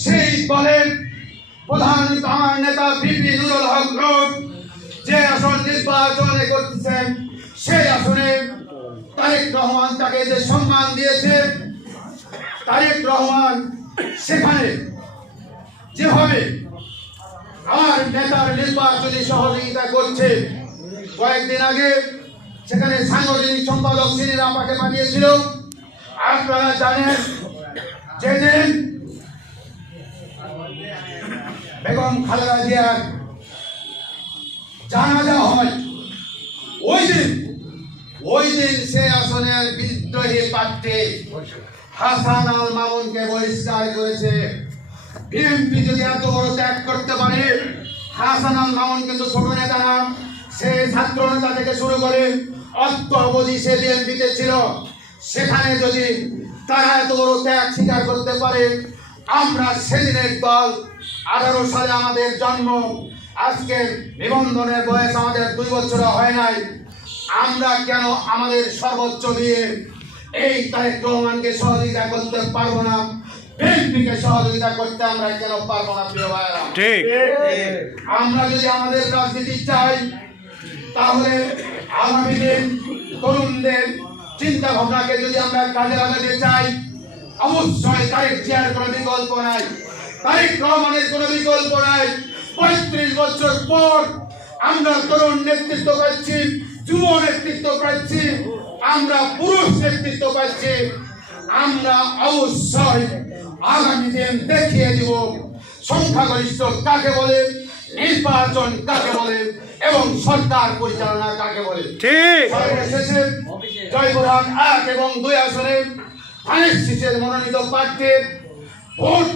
সেই দলের প্রধান নেতা ভিপি নুরুল হক রোড যে আসন নির্বাচনে করতেছেন, সেই আসনে তারেক রহমান তাকে যে সম্মান দিয়েছে, তারেক রহমান সেখানে যেভাবে আমার নেতার নির্বাচনী সহযোগিতা করছে, কয়েকদিন আগে সেখানে সাংগঠনিক সম্পাদক সিনির আমাকে পাঠিয়েছিল। আপনারা জানেন যেদিন বেগম খালেদা জিয়ার জানাজা হয়, ওই দিন সে আসনের বিদ্রোহী প্রার্থী হাসান আল মামুনকে বহিষ্কার করেছে। বিএনপি যদি এত বড় ত্যাগ করতে পারে, হাসান আল মামুন কিন্তু ছোট নেতা না, সে ছাত্র নেতা থেকে শুরু করে অর্থ অবধি সে বিএনপিতে ছিল। সেখানে যদি তারা এত বড় ত্যাগ স্বীকার করতে পারে, আমরা সেদিনের দল 18 সালে আমাদের জন্ম, আজকে নিবন্ধনের বয়স আমাদের 2 বছর হয় নাই, আমরা কেন আমাদের সর্বোচ্চ দিয়ে এই তারেক রহমানকে সহযোগিতা করতে পারবো না? বিএনপিকে সহযোগিতা করতে আমরা কেন পারবো না? প্রিয় ভাইরা, ঠিক। আমরা যদি আমাদের রাজনীতি চাই, তাহলে আগামী দিন তরুণদের চিন্তা ভাবনাকে যদি আমরা কাজে লাগাতে চাই, অবশ্যই তারেক জিয়ার কোনো বিকল্প নাই, তারেক রহমানের কোনো বিকল্প নাই। 35 বছর পর আমরা তরুণ নেতৃত্ব পাচ্ছি, যুব নেতৃত্ব পাচ্ছি, আমরা পুরুষ নেতৃত্ব পাচ্ছি। আমরা অবশ্যই আগামী দিন দেখিয়ে দিব সংখ্যাগরিষ্ঠ কাকে বলে, নির্বাচন কাকে বলে এবং সরকার পরিচালনা কাকে বলে। ঠিক। সর্বশেষে জয়পুরহাট 1 এবং 2 আসনে ধানের শীষের মনোনীত প্রার্থী ভোট